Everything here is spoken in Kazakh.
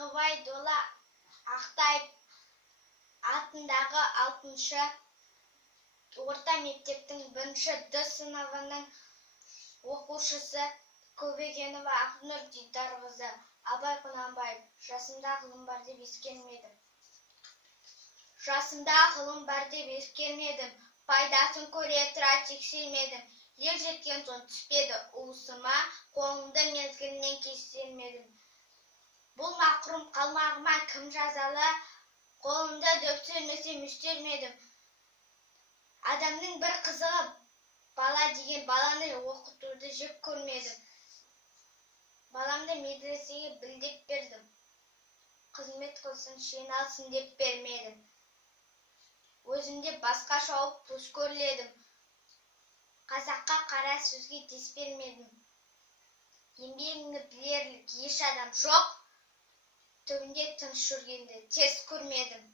Ғыбайдолла Ақтаев атындағы 6-шы орта мектептің 1-ші Д сыныбының оқушысы, Көбегенова Ақнұр Дидарқызы. Абай Құнанбаев: жасымда ғылым бар деп ескермедім. Жасымда ғылым бар деп ескермедім, пайдасын көре тұра тексермедім. Ер жеткен соң түспеді уысыма, қолымды мезгілінен кестермедім. Бұл мақұрым қалмағыма кім жазалы, қолымда дөп сөйлмесе мүштермедім. Адамның бір қызығы, бала деген баланы оқытуды жек көрмедім. Баламды медресеге білдеп бердім. Қызмет қылсын, жиналсын деп бермедім. Өзімде басқа шауып бұз көрледім. Қазаққа қара сөзге дес бермедім. Еңбегіңді білерлік еш адам жоқ, түбінде тыныш жүргенді теріс көрмедім.